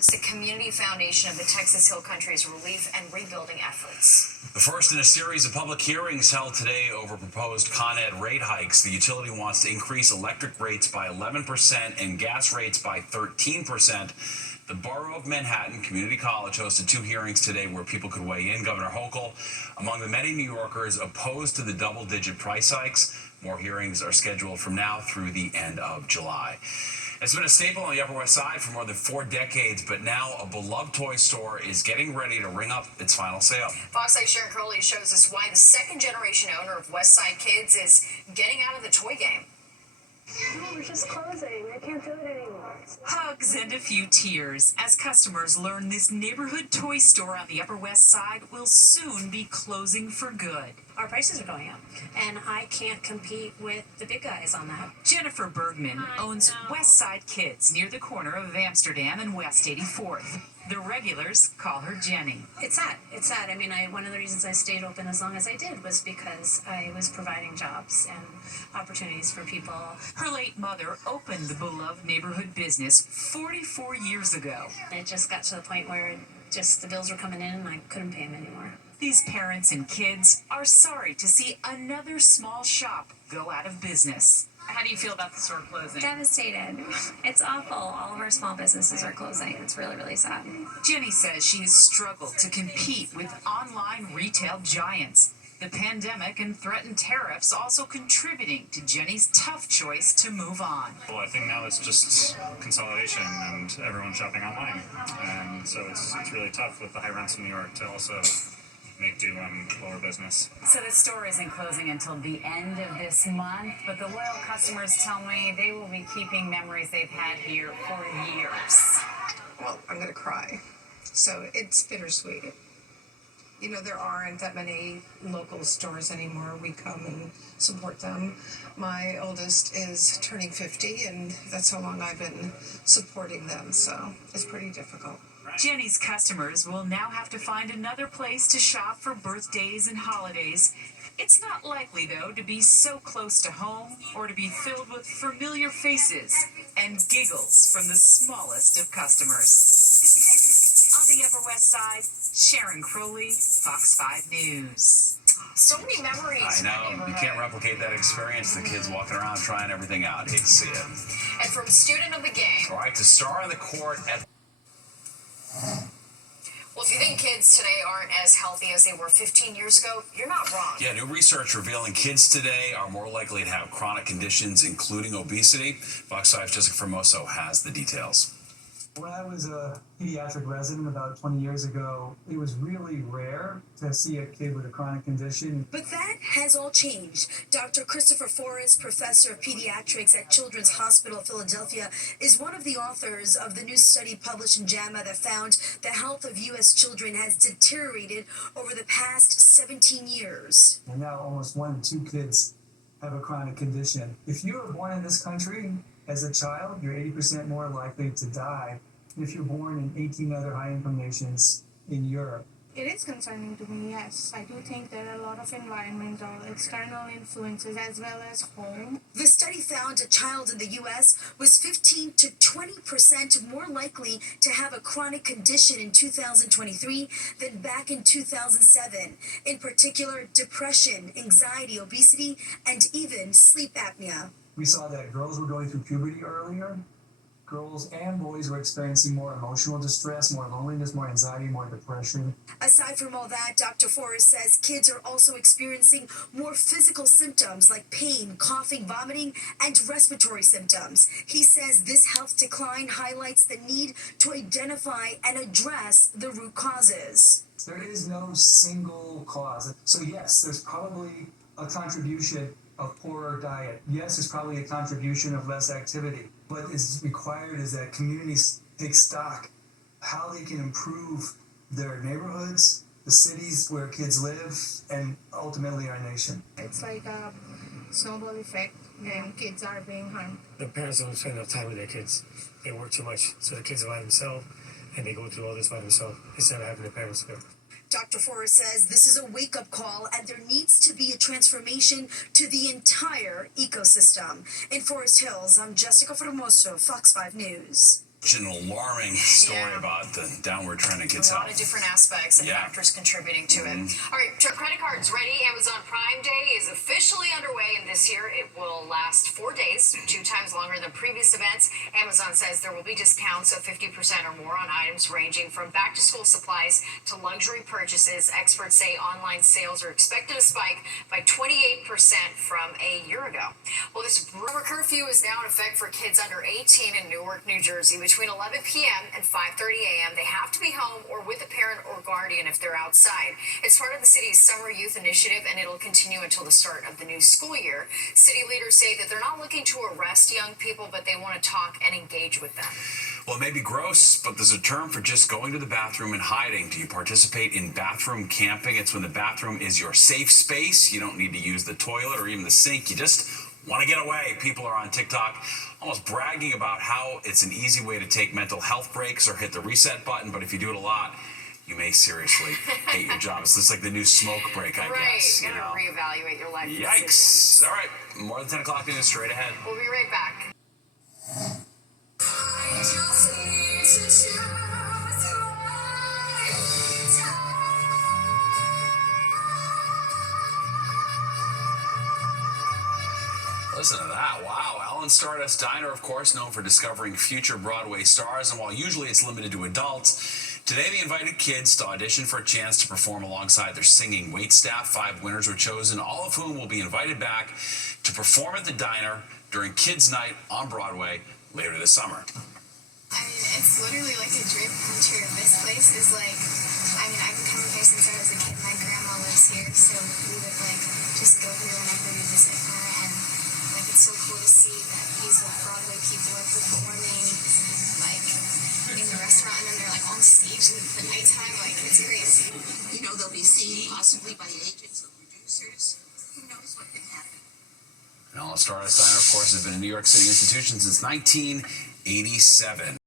supports the Community Foundation of the Texas Hill Country's relief and rebuilding efforts. The first in a series of public hearings held today over proposed Con Ed rate hikes. The utility wants to increase electric rates by 11% and gas rates by 13%. The Borough of Manhattan Community College hosted two hearings today where people could weigh in. Governor Hochul, among the many New Yorkers opposed to the double-digit price hikes. More hearings are scheduled from now through the end of July. It's been a staple on the Upper West Side for more than 4 decades, but now a beloved toy store is getting ready to ring up its final sale. Fox 8's Sharon Crowley shows us why the second-generation owner of West Side Kids is getting out of the toy game. No, we're just closing. I can't do it anymore. Hugs and a few tears as customers learn this neighborhood toy store on the Upper West Side will soon be closing for good. Our prices are going up, and I can't compete with the big guys on that. Jennifer Bergman owns West Side Kids near the corner of Amsterdam and West 84th. The regulars call her Jenny. It's sad. It's sad. I mean, one of the reasons I stayed open as long as I did was because I was providing jobs and opportunities for people. Her late mother opened the beloved neighborhood business 44 years ago. It just got to the point where just the bills were coming in and I couldn't pay them anymore. These parents and kids are sorry to see another small shop go out of business. How do you feel about the store closing? Devastated. It's awful. All of our small businesses are closing. It's really, really sad. Jenny says she has struggled to compete with online retail giants. The pandemic and threatened tariffs also contributing to Jenny's tough choice to move on. Well, I think now it's just consolidation and everyone shopping online. And so it's really tough with the high rents in New York to also make do on lower business. So the store isn't closing until the end of this month, but the loyal customers tell me they will be keeping memories they've had here for years. Well, I'm going to cry. So it's bittersweet. You know, there aren't that many local stores anymore. We come and support them. My oldest is turning 50, and that's how long I've been supporting them, so it's pretty difficult. Jenny's customers will now have to find another place to shop for birthdays and holidays. It's not likely, though, to be so close to home or to be filled with familiar faces and giggles from the smallest of customers. On the Upper West Side, Sharon Crowley, Fox 5 News. So many memories. I know. You can't replicate that experience. The kids walking around trying everything out. Hate to see it. And from student of the game. All right, to star on the court at... Well, if you think kids today aren't as healthy as they were 15 years ago, you're not wrong. Yeah, new research revealing kids today are more likely to have chronic conditions, including obesity. Fox 5's Jessica Formoso has the details. When I was a pediatric resident about 20 years ago, it was really rare to see a kid with a chronic condition. But that has all changed. Dr. Christopher Forrest, professor of pediatrics at Children's Hospital Philadelphia, is one of the authors of the new study published in JAMA that found the health of U.S. children has deteriorated over the past 17 years. And now almost 1 in 2 kids have a chronic condition. If you were born in this country as a child, you're 80% more likely to die than if you're born in 18 other high-income nations in Europe. It is concerning to me, yes. I do think there are a lot of environmental, external influences as well as home. The study found a child in the U.S. was 15 to 20% more likely to have a chronic condition in 2023 than back in 2007. In particular, depression, anxiety, obesity, and even sleep apnea. We saw that girls were going through puberty earlier. Girls and boys were experiencing more emotional distress, more loneliness, more anxiety, more depression. Aside from all that, Dr. Forrest says kids are also experiencing more physical symptoms like pain, coughing, vomiting, and respiratory symptoms. He says this health decline highlights the need to identify and address the root causes. There is no single cause. So yes, there's probably a contribution of poorer diet. Yes, there's probably a contribution of less activity. What is required is that communities take stock how they can improve their neighborhoods, the cities where kids live, and ultimately our nation. It's like a snowball effect, and kids are being harmed. The parents don't spend enough time with their kids. They work too much, so the kids are by themselves, and they go through all this by themselves instead of having their parents there. Dr. Forrest says this is a wake-up call and there needs to be a transformation to the entire ecosystem. In Forest Hills, I'm Jessica Formoso, Fox 5 News. An alarming story Yeah. about the downward trend in kids' A lot health. of different aspects and Yeah. factors contributing to it. All right, credit cards ready. Amazon Prime Day is officially underway, and this year it will last 4 days, 2 times longer than previous events. Amazon says there will be discounts of 50% or more on items ranging from back-to-school supplies to luxury purchases. Experts say online sales are expected to spike by 28% from a year ago. Well, this summer curfew is now in effect for kids under 18 in Newark, New Jersey. Between 11 p.m. and 5:30 a.m., they have to be home or with a parent or guardian if they're outside. It's part of the city's Summer Youth Initiative, and it'll continue until the start of the new school year. City leaders say that they're not looking to arrest young people, but they want to talk and engage with them. Well, it may be gross, but there's a term for just going to the bathroom and hiding. Do you participate in bathroom camping? It's when the bathroom is your safe space. You don't need to use the toilet or even the sink. You just want to get away. People are on TikTok almost bragging about how it's an easy way to take mental health breaks or hit the reset button, but if you do it a lot, you may seriously hate your job. It's just like the new smoke break, I guess. You gotta reevaluate your life Yikes. decisions. All right, more than 10 o'clock news straight ahead. We'll be right back. Listen to that. Wow. Ellen Stardust Diner, of course, known for discovering future Broadway stars. And while usually it's limited to adults, today they invited kids to audition for a chance to perform alongside their singing waitstaff. 5 winners were chosen, all of whom will be invited back to perform at the diner during Kids Night on Broadway later this summer. I mean, it's literally like a dream come true. This place is like, I mean, I've been coming here since I was a kid. My grandma lives here, so we would like just go here whenever we visit her, and like it's so cool to see that these like Broadway people are performing like in the restaurant, and then they're like on stage in the nighttime. Like it's crazy. You know, they'll be seen possibly by agents or producers. Who knows what can happen? Ellen Stardust Diner, of course, has been a New York City institution since 1987.